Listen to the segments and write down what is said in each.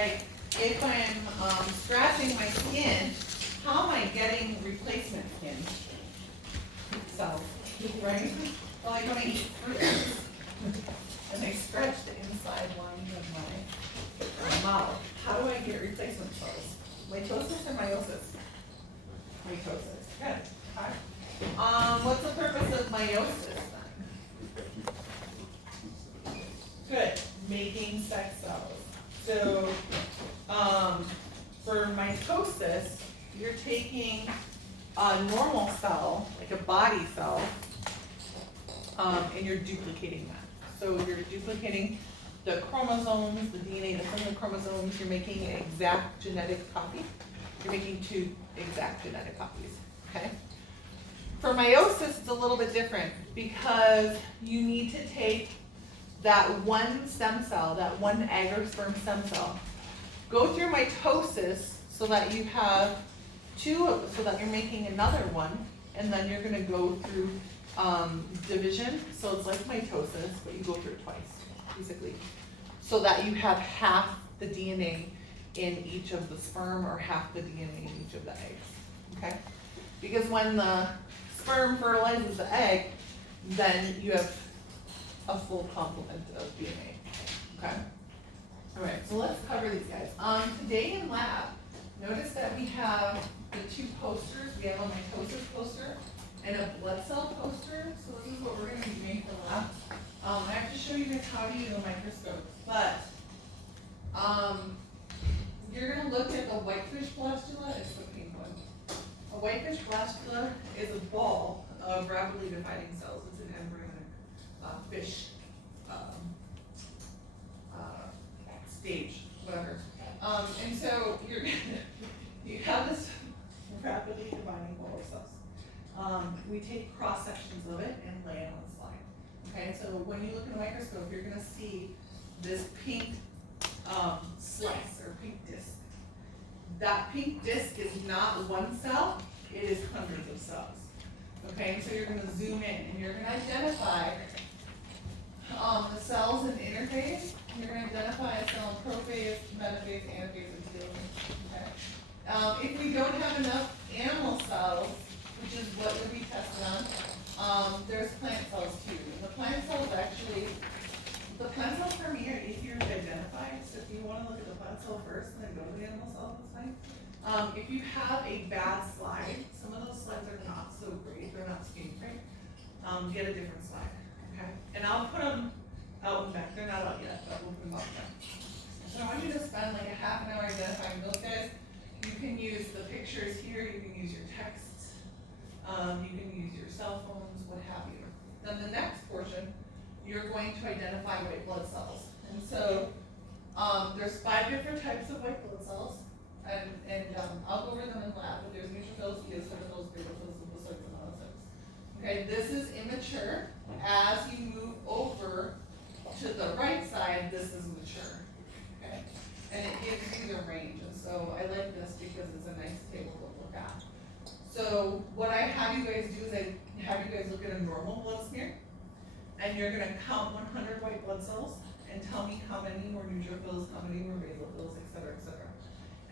like if I'm scratching my skin, how am I getting replacement skin cells, right? Well, like when I eat fruit and I scratch the inside line of my mouth, how do I get replacement cells? Mitosis or meiosis? Mitosis. Good. Okay. What's the purpose of meiosis then? Good. Making sex cells. So, for mitosis, you're taking a normal cell, like a body cell, and you're duplicating that. So you're duplicating the chromosomes, the DNA that's in the chromosomes, you're making an exact genetic copy. You're making 2 exact genetic copies, okay? For meiosis, it's a little bit different because you need to take that one stem cell, that one agrosperm stem cell, go through mitosis so that you have 2, so that you're making another one, and then you're gonna go through division, so it's like mitosis, but you go through it twice, basically, so that you have half the DNA in each of the sperm or half the DNA in each of the eggs, okay? Because when the sperm fertilizes the egg, then you have a full complement of DNA, okay? All right, so let's cover these guys. Today in lab, notice that we have the 2 posters. We have a mitosis poster and a blood cell poster. So this is what we're going to be doing for lab. I have to show you guys how to use a microscope, but you're going to look at the whitefish blastula. It's the pink one. A whitefish blastula is a ball of rapidly dividing cells. It's an embryonic fish stage, whatever. And so you have this rapidly dividing ball of cells. We take cross sections of it and lay it on a slide. Okay, so when you look in a microscope, you're going to see this pink slice or pink disc. That pink disc is not one cell, it is hundreds of cells. Okay, and so you're going to zoom in and you're going to identify the cells in interphase. You're going to identify a cell in prophase, metaphase, anaphase, and telophase. Okay. If we don't have enough animal cells, which is what you'll be tested on, there's plant cells too. And the plant cells actually, the plant cells for me are easier to identify. So if you want to look at the plant cell first and then go to the animal cell, that's fine. If you have a bad slide, some of those slides are not so great, they're not screen great, get a different slide, okay? And I'll put them out and back, they're not out yet, but we'll put them out back. So I want you to spend like a half an hour identifying those guys. You can use the pictures here, you can use your texts, you can use your cell phones, what have you. Then the next portion, you're going to identify white blood cells. And so there's 5 different types of white blood cells. And I'll go over them in lab, but there's neutrophils, eosinophils, basophils, lymphocytes, and monocytes. Okay, this is immature. As you move over to the right side, this is mature. Okay, and it gives you the range. And so I like this because it's a nice table to look at. So what I have you guys do is I have you guys look at a normal blood smear, and you're going to count 100 white blood cells and tell me how many were neutrophils, how many were basophils, et cetera, et cetera.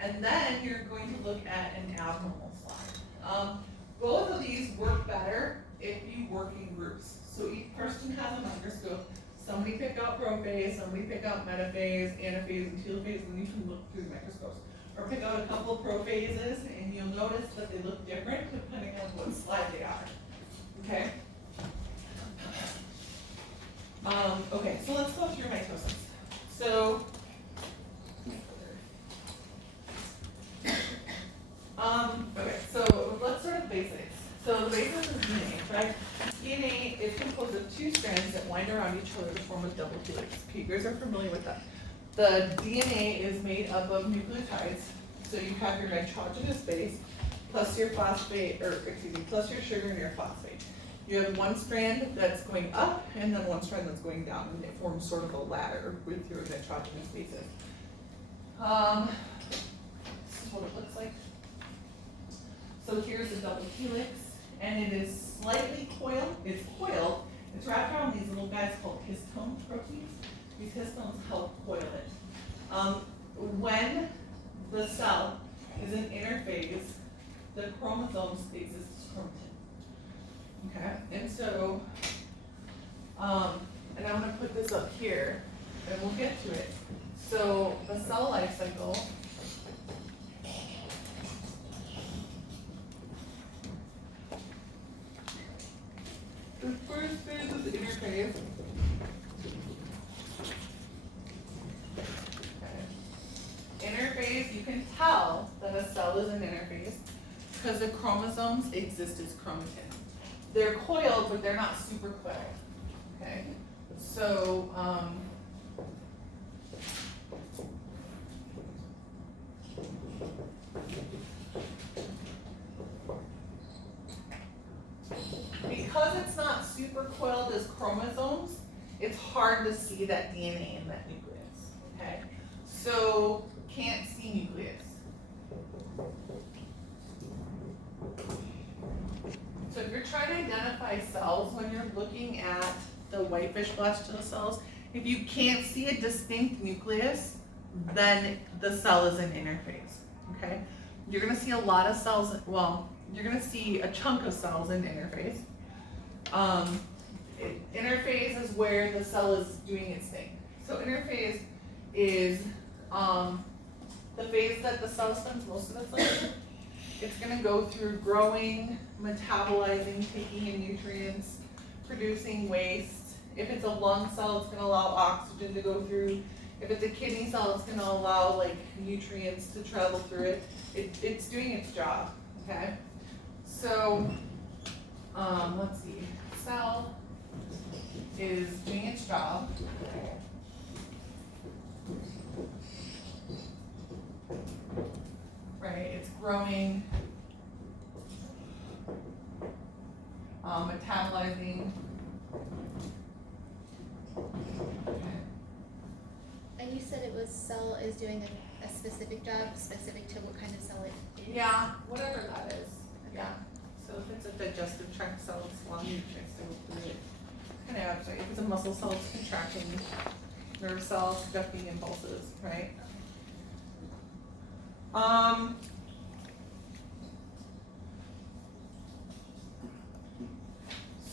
And then you're going to look at an abnormal slide. Both of these work better if you work in groups. So each person has a microscope. Somebody pick out prophase, somebody pick out metaphase, anaphase, and telophase, and you can look through the microscopes. Or pick out a couple of prophases, and you'll notice that they look different depending on what slide they are. Okay? Okay, so let's go through mitosis. So, okay, so let's start with the basics. So the basis is DNA, right? DNA is composed of 2 strands that wind around each other to form a double helix. Okay, you guys are familiar with that. The DNA is made up of nucleotides. So you have your nitrogenous base plus your phosphate, or excuse me, plus your sugar and your phosphate. You have one strand that's going up and then one strand that's going down, and it forms sort of a ladder with your nitrogenous bases. This is what it looks like. So here's a double helix, and it is slightly coiled. It's coiled. It's wrapped around these little guys called histone proteins. These histones help coil it. when the cell is in interphase, the chromosomes exist as chromatin. Okay, and so, and I'm gonna put this up here, and we'll get to it. So the cell life cycle the first phase is interphase. Interphase, you can tell that a cell is an interphase because the chromosomes exist as chromatin. They're coiled, but they're not super coiled. Okay, so because it's not super coiled as chromosomes, it's hard to see that DNA in that nucleus. Okay, so can't see nucleus. So if you're trying to identify cells when you're looking at the whitefish blastula cells, if you can't see a distinct nucleus, then the cell is an interphase. Okay, you're going to see a lot of cells. Well, you're going to see a chunk of cells in interphase. Interphase is where the cell is doing its thing. So interphase is the phase that the cell spends most of its life in. It's going to go through growing, metabolizing, taking in nutrients, producing waste. If it's a lung cell, it's going to allow oxygen to go through. If it's a kidney cell, it's going to allow like nutrients to travel through it. It's doing its job. Okay. So let's see. Cell is doing its job. Right, it's growing, metabolizing. Okay. And you said it was cell is doing a specific job, specific to what kind of cell it is? Yeah, whatever that is. Yeah. So if it's a digestive tract cell, it's long nutrients to go through it. Kind of abstract. If it's a muscle cell, it's contracting. Nerve cells, conducting impulses, right?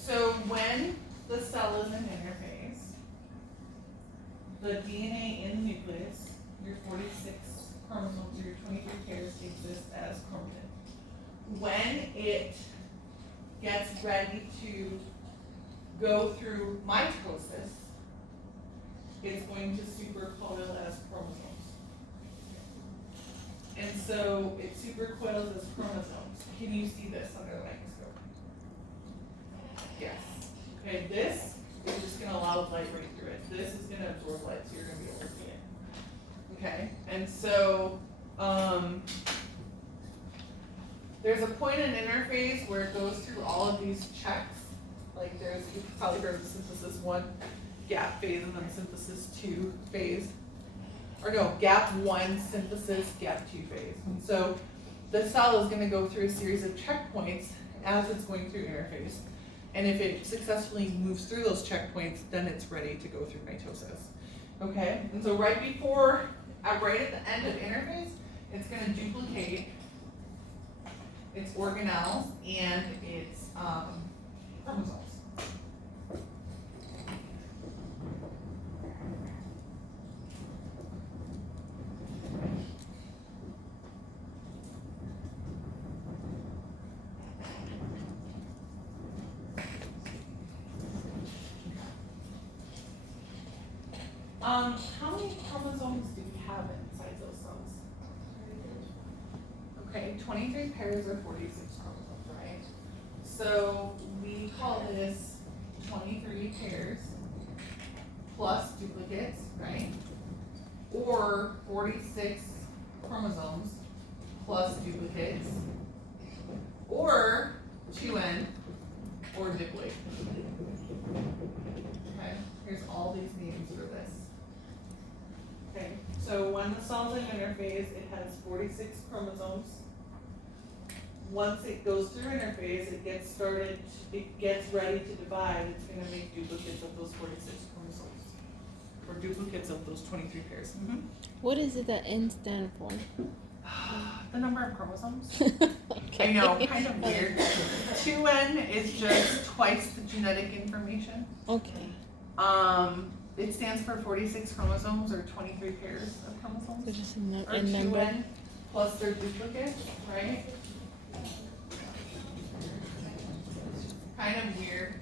So when the cell is in interphase, the DNA in the nucleus, your 46 chromosomes, your 23 pairs exist as chromatin. When it gets ready to go through mitosis, it's going to supercoil as chromosomes. And so it supercoils as chromosomes. Can you see this under the microscope? Yes. Okay, this is just going to allow light right through it. This is going to absorb light, so you're going to be able to see it. Okay, and so there's a point in interphase where it goes through all of these checks. Like you've probably heard of the synthesis 1 gap phase and then synthesis 2 phase. Or no, gap 1 synthesis, gap 2 phase. And so the cell is going to go through a series of checkpoints as it's going through interphase. And if it successfully moves through those checkpoints, then it's ready to go through mitosis. Okay? And so right at the end of interphase, it's going to duplicate its organelles and its chromosomes. How many chromosomes do we have inside those cells? Okay, 23 pairs or 46 chromosomes, right? So we call this 23 pairs plus duplicates, right? Or 46 chromosomes plus duplicates, or 2N, or diploid. Okay, here's all these names for this. Okay, so when the cell's in interphase, it has 46 chromosomes. Once it goes through interphase, it gets ready to divide, it's going to make duplicates of those 46 chromosomes. duplicates of those 23 pairs. What is it that N stand for? The number of chromosomes. Okay. I know, kind of weird. 2N is just twice the genetic information. Okay. It stands for 46 chromosomes or 23 pairs of chromosomes. So just Or a number. 2N plus their duplicates, right? Kind of weird.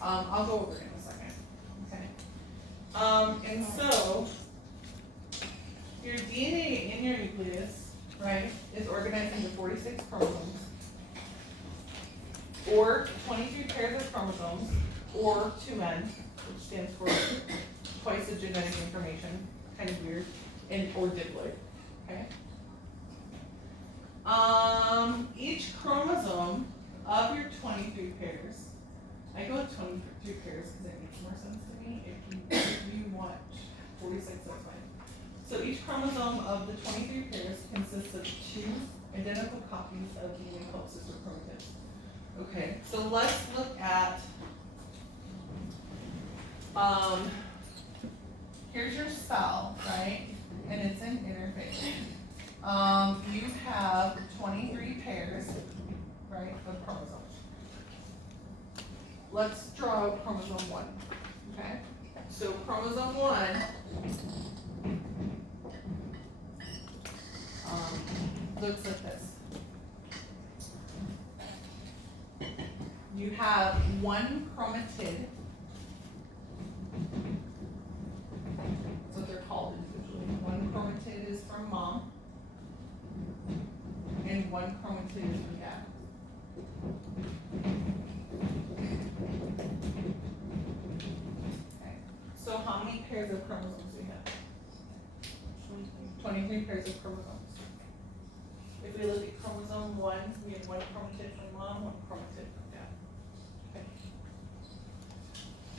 I'll go over it in a second. Okay. And so your DNA in your nucleus, right, is organized into 46 chromosomes, or 23 pairs of chromosomes, or 2N, which stands for twice the genetic information, kind of weird, and or diploid. Okay. Each chromosome of your 23 pairs, I go with 23 pairs because it makes more sense to me. If you want 46, that's fine. So each chromosome of the 23 pairs consists of 2 identical copies of DNA called sister chromatids. Okay, so let's look at, here's your cell, right? And it's an interphase. You have 23 pairs, right, of chromosomes. Let's draw chromosome 1, okay? So chromosome 1, looks like this. You have 1 chromatid. That's what they're called individually. 1 chromatid is from mom, and 1 chromatid is from dad. Okay. So how many pairs of chromosomes do we have? 23 pairs of chromosomes. If we look at chromosome 1, we have 1 chromatid from mom, 1 chromatid from dad. Okay.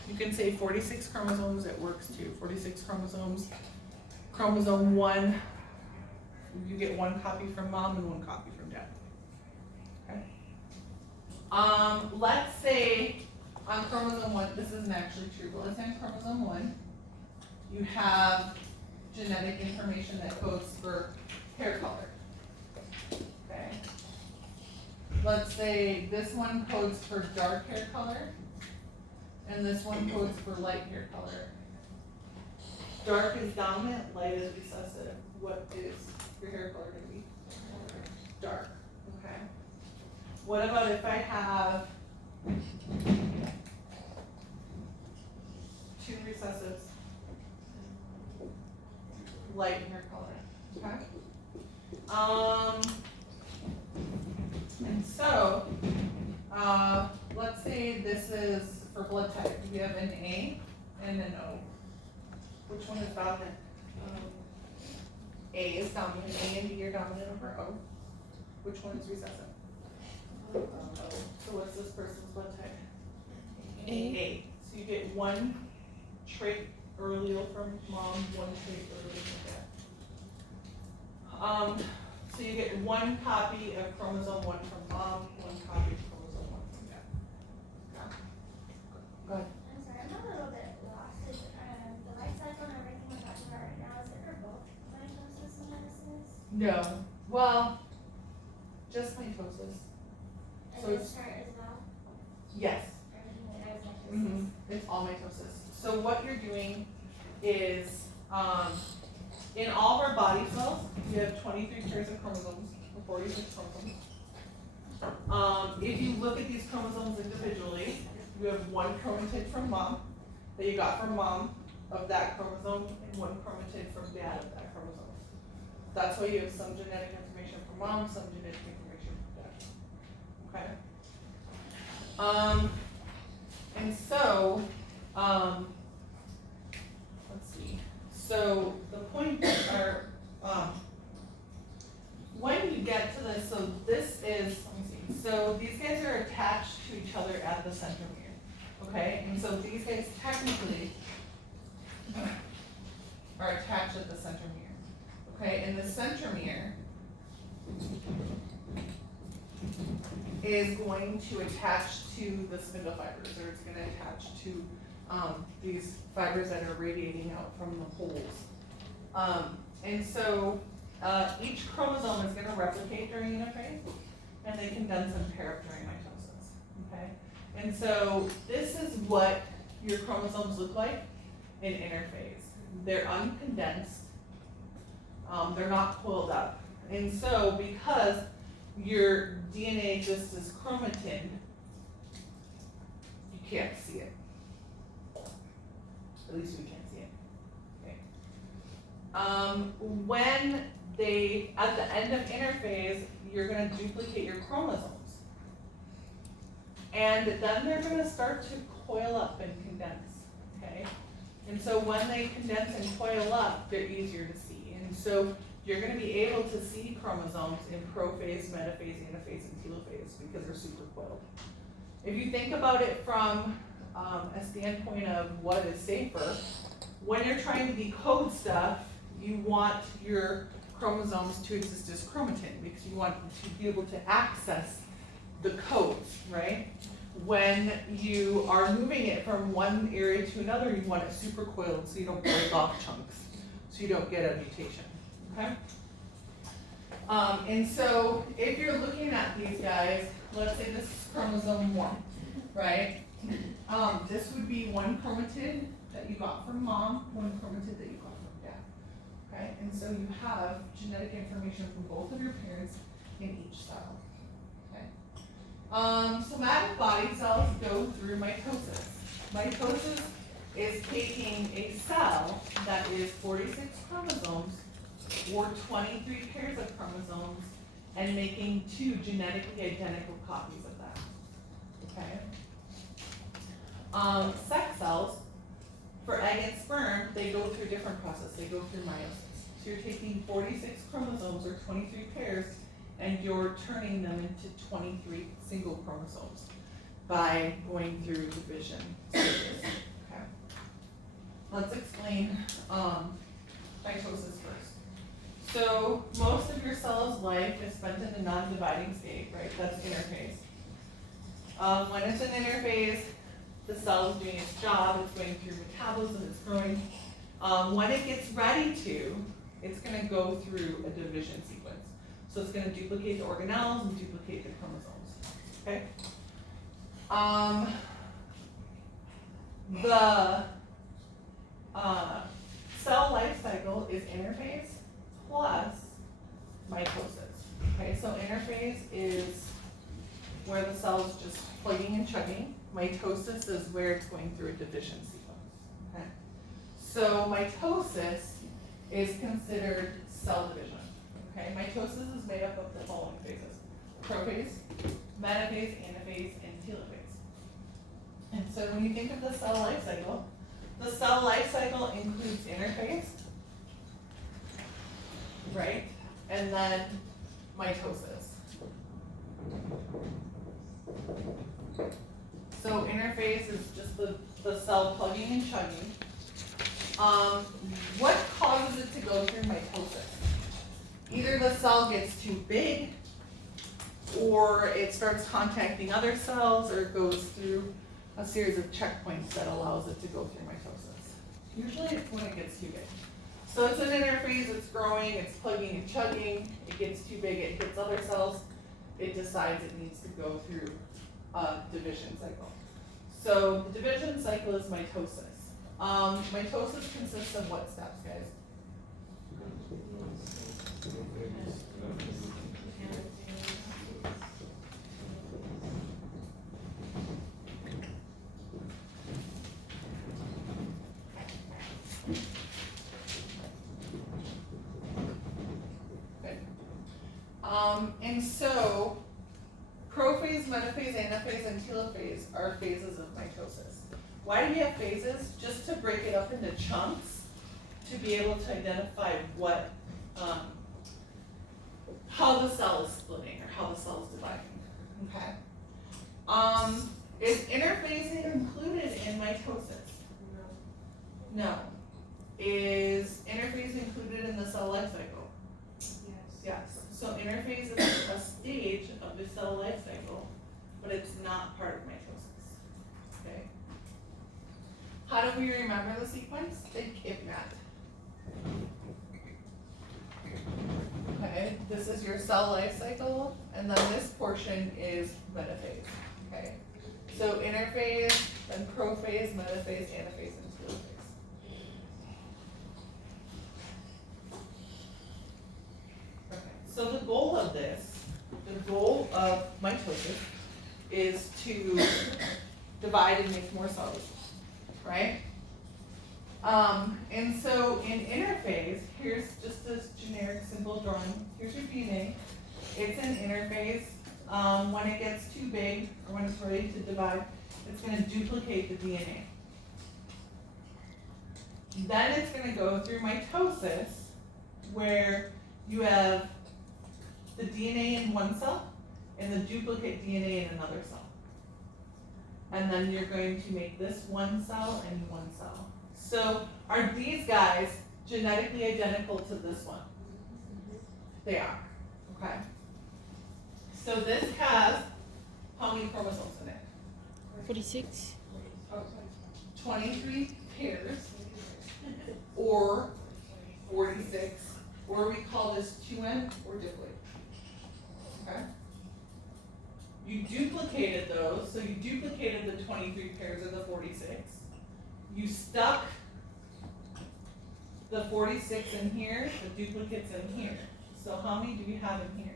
You can say 46 chromosomes, it works too. 46 chromosomes. Chromosome 1, you get 1 copy from mom and 1 copy from dad. Okay. Let's say on chromosome 1, this isn't actually true, but let's say on chromosome 1, you have genetic information that codes for hair color. Okay. Let's say this one codes for dark hair color, and this one codes for light hair color. Dark is dominant, light is recessive. What is your hair color going to be? Dark. Okay. What about if I have 2 recessives? Light hair color. Okay. And so, let's say this is for blood type. We have an A and an O. Which one is dominant? A is dominant. A and B are dominant over O. Which one is recessive? O. So what's this person's blood type? A. So you get 1 trait or allele from mom, 1 trait or allele from dad. So you get 1 copy of chromosome 1 from mom, 1 copy of chromosome 1 from dad. Yeah. Go ahead. I'm sorry, I'm a little bit lost. Is the life cycle and everything we're talking about right now, is it for both mitosis and metasis? No. Well, just mitosis. And So this chart as well? Yes. Everything that I was mitosis? It's all mitosis. So what you're doing is, in all of our body cells, you have 23 pairs of chromosomes, or 46 chromosomes. If you look at these chromosomes individually, you have 1 chromatid from mom, that you got from mom of that chromosome, and 1 chromatid from dad of that chromosome. That's why you have some genetic information from mom, some genetic information from dad. Okay? And so, let's see. So the point are, when you get to this, so this is, let me see. So these guys are attached to each other at the centromere. Okay? And so these guys technically are attached at the centromere. Okay? And the centromere is going to attach to the spindle fibers, or it's going to attach to these fibers that are radiating out from the poles. And so, each chromosome is gonna replicate during interphase, and they condense and pair up during mitosis, okay? And so, this is what your chromosomes look like in interphase. They're uncondensed, they're not coiled up. And so, because your DNA just is chromatin, you can't see it. At least we can't see it. Okay. When they, at the end of interphase, you're gonna duplicate your chromosomes. And then they're gonna start to coil up and condense, okay? And so when they condense and coil up, they're easier to see. And so you're gonna be able to see chromosomes in prophase, metaphase, anaphase, and telophase because they're super coiled. If you think about it from a standpoint of what is safer, when you're trying to decode stuff, you want your chromosomes to exist as chromatin because you want to be able to access the codes, right? When you are moving it from one area to another, you want it super coiled so you don't break off chunks, so you don't get a mutation, okay? And so if you're looking at these guys, let's say this is chromosome 1, right? This would be one chromatid that you got from mom, one chromatid that you got from dad, okay? And so you have genetic information from both of your parents in each cell, okay? Somatic body cells go through mitosis. Mitosis is taking a cell that is 46 chromosomes or 23 pairs of chromosomes and making 2 genetically identical copies of that, okay? Sex cells, for egg and sperm, they go through a different process. They go through meiosis. So you're taking 46 chromosomes or 23 pairs and you're turning them into 23 single chromosomes by going through division stages. Okay. Let's explain mitosis first. So most of your cell's life is spent in the non-dividing state, right? That's interphase. When it's in interphase, the cell is doing its job, it's going through metabolism, it's growing. When it gets ready to, it's gonna go through a division sequence. So it's gonna duplicate the organelles and duplicate the chromosomes, okay? The cell life cycle is interphase plus mitosis, okay? So interphase is where the cell is just plugging and chugging. Mitosis is where it's going through a division sequence, okay? So mitosis is considered cell division, okay? Mitosis is made up of the following phases: prophase, metaphase, anaphase, and telophase. And so when you think of the cell life cycle includes interphase, right? And then mitosis. So interphase is just the cell plugging and chugging. What causes it to go through mitosis? Either the cell gets too big, or it starts contacting other cells, or it goes through a series of checkpoints that allows it to go through mitosis. Usually it's when it gets too big. So it's an interphase, it's growing, it's plugging and chugging, it gets too big, it hits other cells, it decides it needs to go through a division cycle. So the division cycle is mitosis. Mitosis consists of what steps, guys? Good. And so prophase, metaphase, anaphase, and telophase are phases of mitosis. Why do we have phases? Just to break it up into chunks, to be able to identify what, how the cell is splitting or how the cell is dividing. Okay. Is interphasing included in mitosis? No. Is interphase included in the cell life cycle? Yes. So interphase is a stage of the cell life cycle, but it's not part of mitosis. Okay. how do we remember the sequence? Think IPMAT. Okay, this is your cell life cycle, and then this portion is metaphase. Okay, so interphase, then prophase, metaphase, anaphase, and telophase. Okay, so the goal of this, the goal of mitosis is to divide and make more cells, right? And so in interphase, here's just this generic simple drawing. Here's your DNA. It's an interphase. When it gets too big, or when it's ready to divide, it's going to duplicate the DNA. Then it's going to go through mitosis, where you have the DNA in one cell and the duplicate DNA in another cell. And then you're going to make this one cell and one cell. So are these guys genetically identical to this one? They are, okay? So this has how many chromosomes in it? 46. 23 pairs, or 46, or we call this 2N or diploid, okay? You duplicated those, so you duplicated the 23 pairs of the 46. You stuck the 46 in here, the duplicates in here. So how many do we have in here?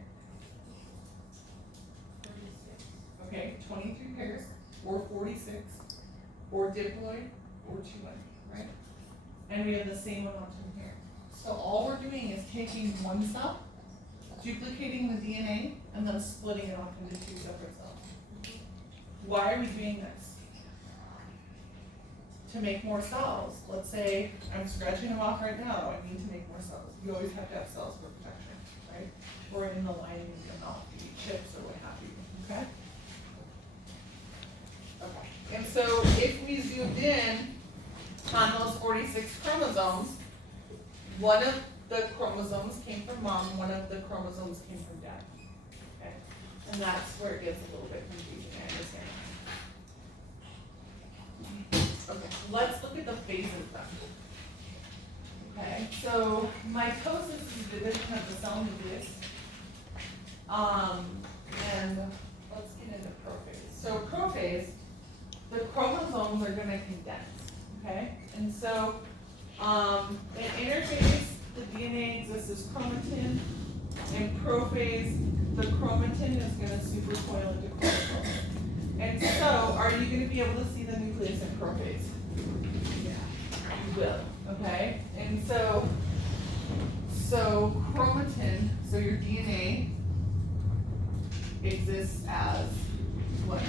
46. Okay, 23 pairs, or 46, or diploid, or 2N, right? And we have the same amount in here. So all we're doing is taking one cell, duplicating the DNA, and then splitting it off into two separate cells. Why are we doing this? To make more cells. Let's say I'm scratching them off right now, I need to make more cells. You always have to have cells for protection, right? Or in the lining of your mouth, you eat chips or what have you, okay? Okay, and so if we zoomed in on those 46 chromosomes, one of the chromosomes came from mom, one of the chromosomes came from dad, okay? And that's where it gets a little bit confusing, I understand. Okay, let's look at the phases then. Okay, so mitosis is division of the cell nucleus. And let's get into prophase. So prophase, the chromosomes are gonna condense, okay? And so, in interphase, the DNA exists as chromatin. In prophase, the chromatin is gonna supercoil into chromosomes. And so, are you gonna be able to see the nucleus in prophase? Yeah, you will, okay? And so chromatin, so your DNA exists as what?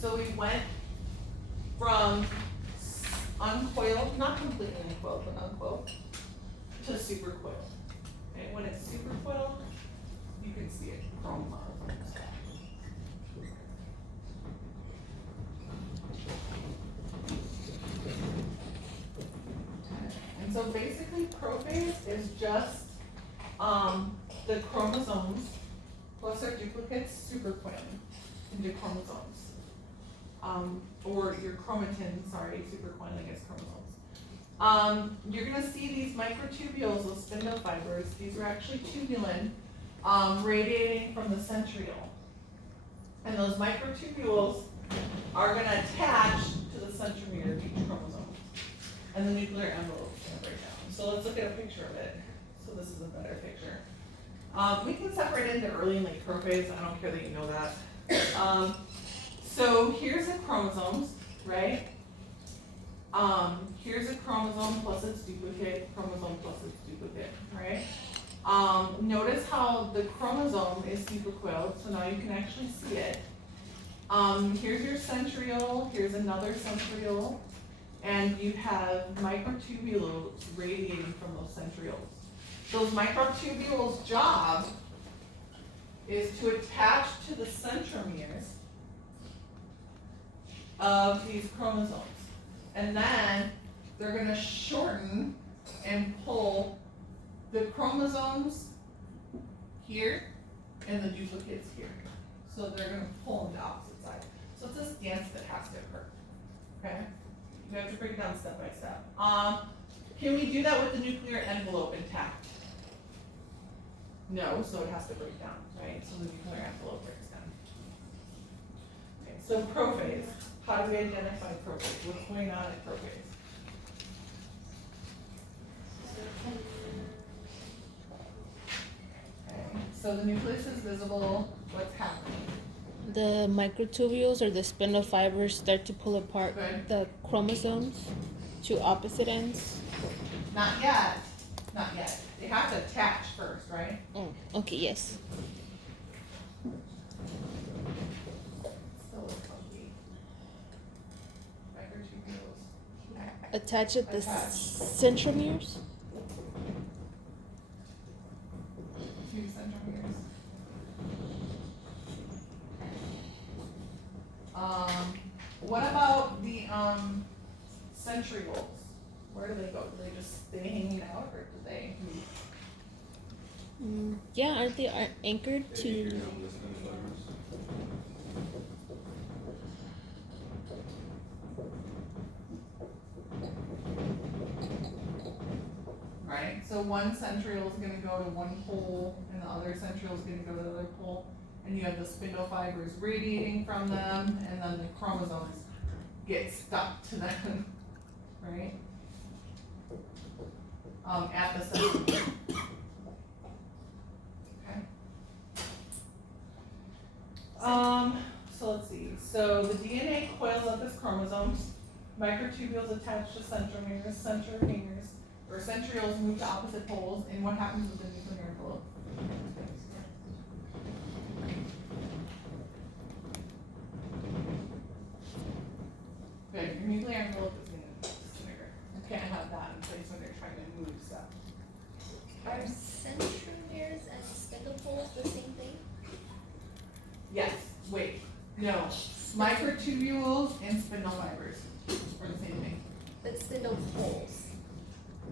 So we went from uncoiled, not completely uncoiled, but uncoiled, to supercoiled. Okay, when it's supercoiled, you can see it chrome monosomes. And so basically prophase is just the chromosomes plus their duplicates supercoiling into chromosomes. Or your chromatin, sorry, supercoiling as chromosomes. You're gonna see these microtubules with spindle fibers. These are actually tubulin radiating from the centriole. And those microtubules are gonna attach to the centromere of each chromosome. And the nuclear envelope is gonna break down. So let's look at a picture of it. So this is a better picture. We can separate into early and late prophase. I don't care that you know that. So here's the chromosomes, right? Here's a chromosome plus its duplicate, chromosome plus its duplicate, right? Notice how the chromosome is supercoiled, so now you can actually see it. Here's your centriole, here's another centriole, and you have microtubules radiating from those centrioles. Those microtubules' job is to attach to the centromeres of these chromosomes. And then they're gonna shorten and pull the chromosomes here and the duplicates here. So they're gonna pull them to opposite sides. So it's this dance that has to occur, okay? You have to break it down step by step. Can we do that with the nuclear envelope intact? No, so it has to break down, right? So the nuclear envelope breaks down. Okay, so prophase. How do we identify prophase? What's going on at prophase? Okay, so the nucleus is visible. What's happening? The microtubules or the spindle fibers start to pull apart Good. the chromosomes to opposite ends. Not yet. Not yet. They have to attach first, right? Oh, okay, yes. Still a funky. Microtubules. Attach at the Attach. centromeres. Two centromeres. What about the centrioles? Where do they go? Do they just stay hanging out, or do they move? Yeah, aren't they anchored to? Right? So one centriole is gonna go to one pole, and the other centriole is gonna go to the other pole, and you have the spindle fibers radiating from them, and then the chromosomes get stuck to them, right? At the centromere. Okay. So let's see, so the DNA coils up as chromosomes, microtubules attach to centromeres, or centrioles move to opposite poles, and what happens with the nuclear envelope? Good, your nuclear envelope is gonna disintegrate. You can't have that in place when you're trying to move stuff. Are centromeres and spindle poles the same thing? Yes, wait, no, microtubules and spindle fibers are the same thing. But spindle poles,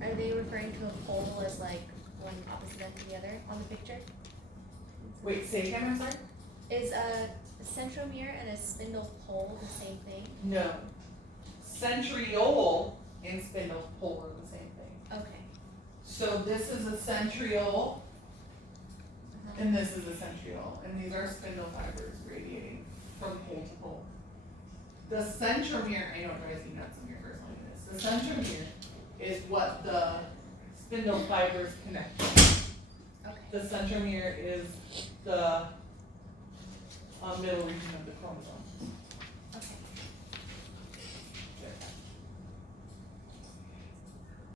are they referring to a pole as like one opposite end to the other on the picture? Wait, say again, I'm sorry? Is a centromere and a spindle pole the same thing? No. Centriole and spindle pole are the same thing. Okay. So this is a centriole, and this is a centriole, and these are spindle fibers radiating from pole to pole. The centromere, I know it drives you nuts when you're first learning this, the centromere is what the spindle fibers connect to. Okay. The centromere is the middle region of the chromosome.